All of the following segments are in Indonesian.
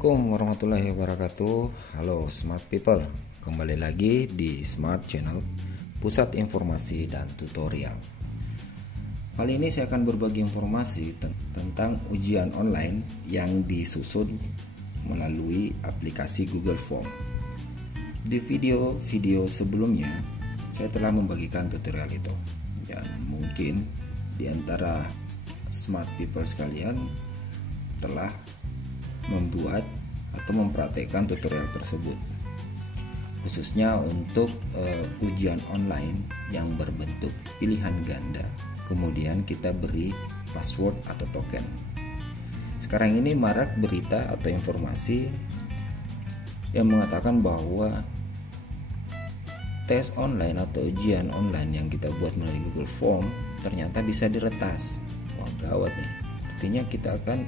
Assalamualaikum warahmatullahi wabarakatuh. Halo Smart People, kembali lagi di Smart Channel, pusat informasi dan tutorial. Kali ini saya akan berbagi informasi tentang ujian online yang disusun melalui aplikasi Google Form. Di video-video sebelumnya saya telah membagikan tutorial itu, dan mungkin di antara Smart People sekalian telah membuat atau mempraktekkan tutorial tersebut, khususnya untuk ujian online yang berbentuk pilihan ganda, kemudian kita beri password atau token. Sekarang ini marak berita atau informasi yang mengatakan bahwa tes online atau ujian online yang kita buat melalui Google Form ternyata bisa diretas. Wah, gawat nih, artinya kita akan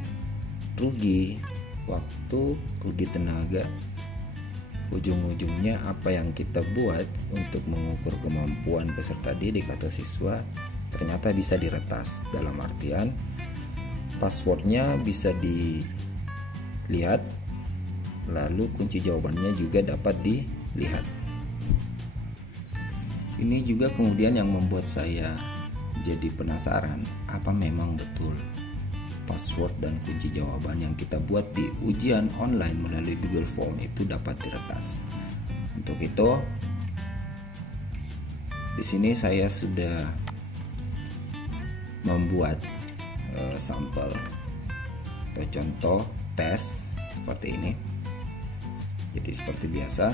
rugi waktu, rugi tenaga. Ujung-ujungnya apa yang kita buat untuk mengukur kemampuan peserta didik atau siswa ternyata bisa diretas. Dalam artian passwordnya bisa dilihat, lalu kunci jawabannya juga dapat dilihat. Ini juga kemudian yang membuat saya jadi penasaran, apa memang betul password dan kunci jawaban yang kita buat di ujian online melalui Google Form itu dapat diretas. Untuk itu, di sini saya sudah membuat sampel atau contoh tes seperti ini. Jadi seperti biasa,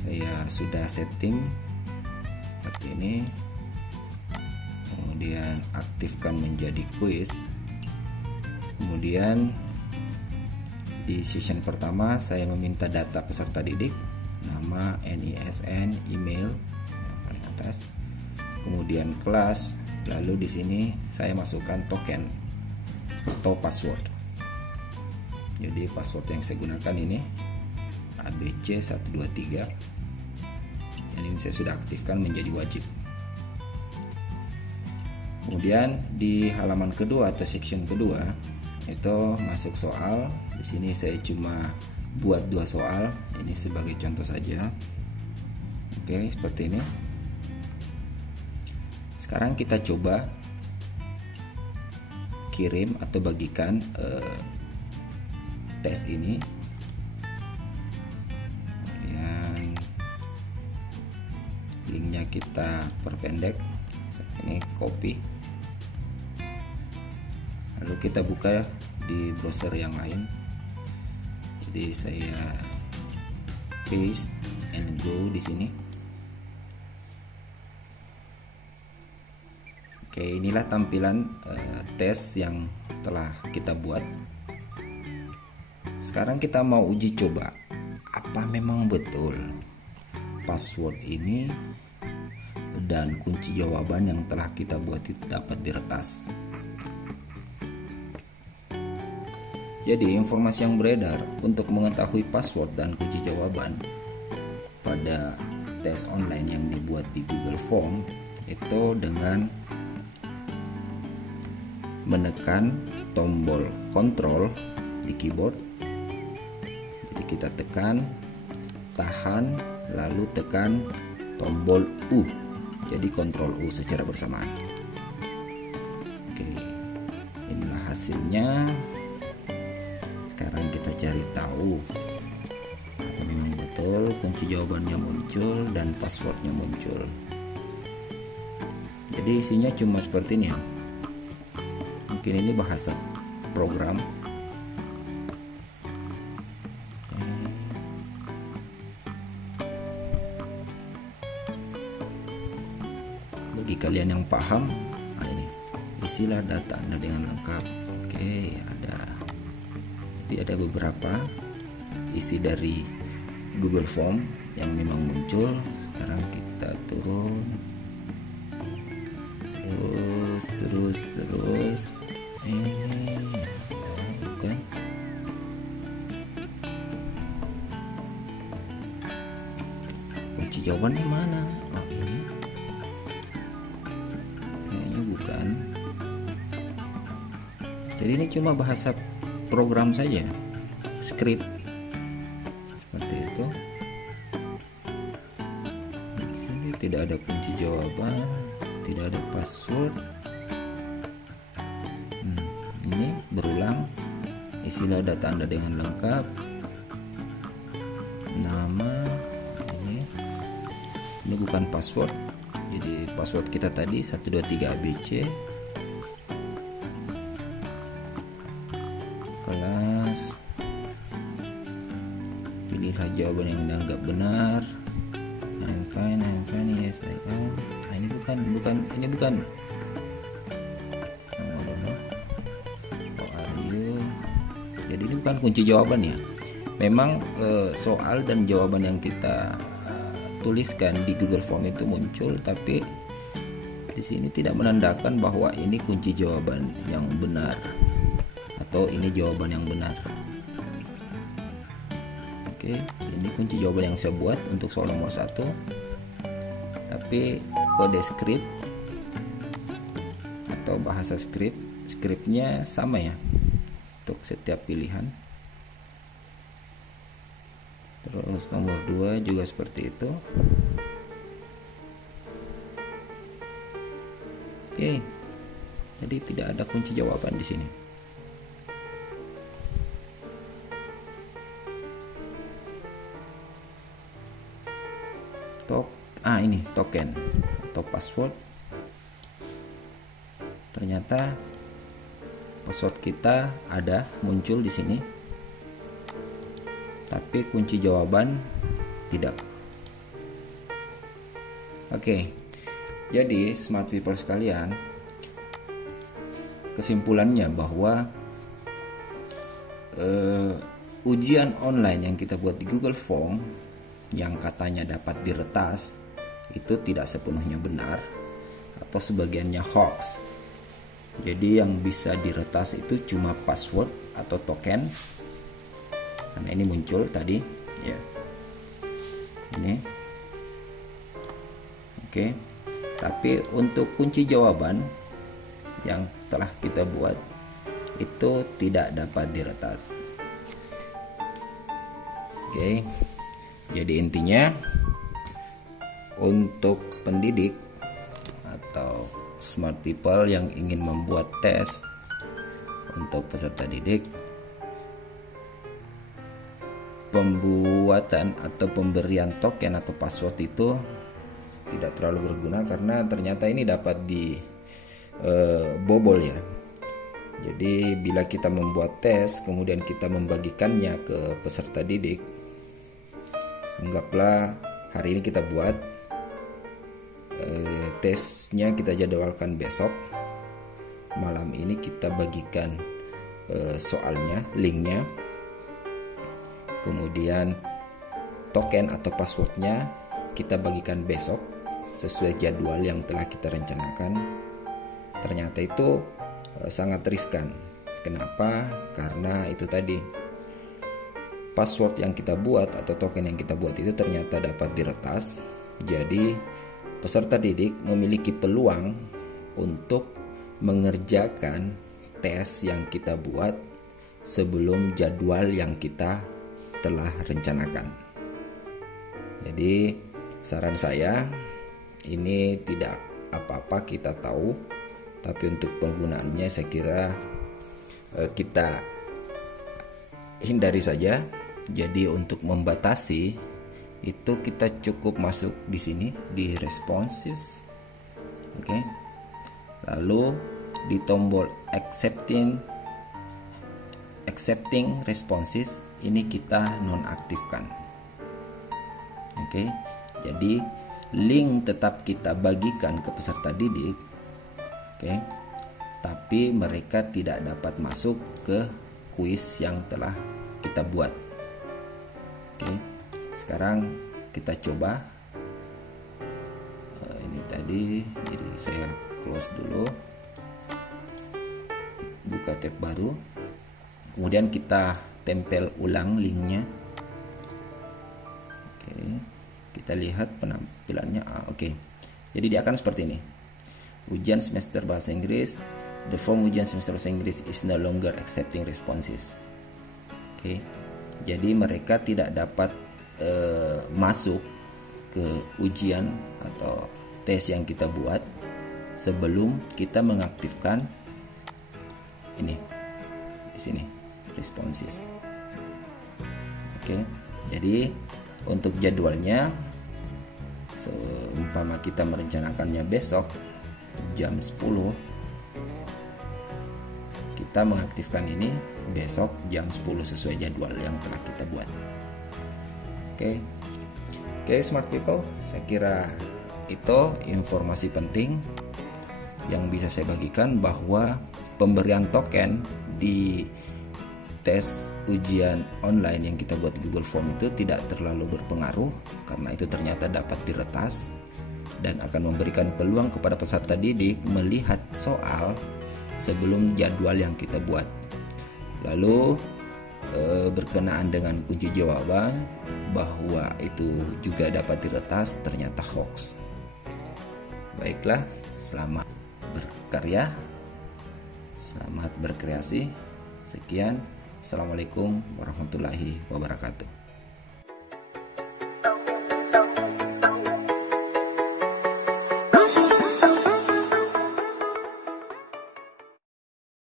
saya sudah setting seperti ini. Kemudian aktifkan menjadi quiz. Kemudian di session pertama saya meminta data peserta didik, nama, NISN, email yang paling atas, kemudian kelas, lalu di sini saya masukkan token atau password. Jadi password yang saya gunakan ini ABC123, dan ini saya sudah aktifkan menjadi wajib. Kemudian di halaman kedua atau section kedua itu masuk soal. Di sini saya cuma buat 2 soal. Ini sebagai contoh saja. Oke, seperti ini. Sekarang kita coba kirim atau bagikan tes ini. Kemudian linknya kita perpendek. Ini copy. Lalu kita buka di browser yang lain. Jadi saya paste and go di sini. Oke, inilah tampilan tes yang telah kita buat. Sekarang kita mau uji coba apa memang betul password ini dan kunci jawaban yang telah kita buat itu dapat diretas. Jadi informasi yang beredar untuk mengetahui password dan kunci jawaban pada tes online yang dibuat di Google Form itu dengan menekan tombol kontrol di keyboard. Jadi kita tekan, tahan, lalu tekan tombol U. Jadi kontrol U secara bersamaan. Oke, inilah hasilnya. Sekarang kita cari tahu apa memang betul kunci jawabannya muncul dan passwordnya muncul. Jadi isinya cuma seperti ini ya. Mungkin ini bahasa program. Bagi kalian yang paham, ini isilah data Anda dengan lengkap. Oke, ada beberapa isi dari Google Form yang memang muncul. Sekarang kita turun terus ini bukan kunci jawabannya mana? Oh, ini kayaknya bukan. Jadi ini cuma bahasa program saja, script seperti itu. Di sini tidak ada kunci jawaban, tidak ada password. Ini berulang, isilah data Anda dengan lengkap, nama. Ini bukan password, jadi password kita tadi 123 ABC. Kelas, pilihlah jawaban yang dianggap benar. I'm fine, yes I am. Nah, ini bukan. How are you? Jadi ini bukan kunci jawaban ya. Memang soal dan jawaban yang kita tuliskan di Google Form itu muncul, tapi di sini tidak menandakan bahwa ini kunci jawaban yang benar atau ini jawaban yang benar. Oke, ini kunci jawaban yang saya buat untuk soal nomor 1. Tapi kode script atau bahasa scriptnya sama ya untuk setiap pilihan. Terus nomor 2 juga seperti itu. Oke. Jadi tidak ada kunci jawaban di sini. Ini token atau password. Ternyata password kita ada muncul di sini. Tapi kunci jawaban tidak. Oke. Jadi smart people sekalian, kesimpulannya bahwa ujian online yang kita buat di Google Form yang katanya dapat diretas itu tidak sepenuhnya benar atau sebagiannya hoax. Jadi yang bisa diretas itu cuma password atau token. Karena ini muncul tadi ya. Ini. Oke. Tapi untuk kunci jawaban yang telah kita buat itu tidak dapat diretas. Oke. Jadi intinya untuk pendidik atau smart people yang ingin membuat tes untuk peserta didik, pembuatan atau pemberian token atau password itu tidak terlalu berguna karena ternyata ini dapat dibobol ya. Jadi bila kita membuat tes kemudian kita membagikannya ke peserta didik, anggaplah hari ini kita buat tesnya, kita jadwalkan besok malam ini kita bagikan soalnya, linknya, kemudian token atau passwordnya kita bagikan besok sesuai jadwal yang telah kita rencanakan. Ternyata itu sangat riskan. Kenapa? Karena itu tadi, password yang kita buat atau token yang kita buat itu ternyata dapat diretas. Jadi peserta didik memiliki peluang untuk mengerjakan tes yang kita buat sebelum jadwal yang kita telah rencanakan. Jadi saran saya, ini tidak apa-apa kita tahu, tapi untuk penggunaannya saya kira kita hindari saja. Jadi untuk membatasi itu kita cukup masuk di sini di responses. Oke. Lalu di tombol accepting responses ini kita nonaktifkan. Oke. Jadi link tetap kita bagikan ke peserta didik. Oke. Tapi mereka tidak dapat masuk ke kuis yang telah kita buat. Oke. Sekarang kita coba ini tadi, jadi saya close dulu, buka tab baru, kemudian kita tempel ulang linknya. Oke, kita lihat penampilannya. Oke, jadi dia akan seperti ini. Ujian semester bahasa Inggris, the form ujian semester bahasa Inggris is no longer accepting responses. Oke. Jadi mereka tidak dapat masuk ke ujian atau tes yang kita buat sebelum kita mengaktifkan ini di sini responses. Oke. Jadi untuk jadwalnya, seumpama kita merencanakannya besok jam 10, kita mengaktifkan ini besok jam 10 sesuai jadwal yang telah kita buat. Oke, smart people, saya kira itu informasi penting yang bisa saya bagikan, bahwa pemberian token di tes ujian online yang kita buat Google Form itu tidak terlalu berpengaruh, karena itu ternyata dapat diretas dan akan memberikan peluang kepada peserta didik melihat soal sebelum jadwal yang kita buat. Lalu berkenaan dengan kunci jawaban bahwa itu juga dapat diretas, ternyata hoax. Baiklah, selamat berkarya, selamat berkreasi. Sekian, assalamualaikum warahmatullahi wabarakatuh.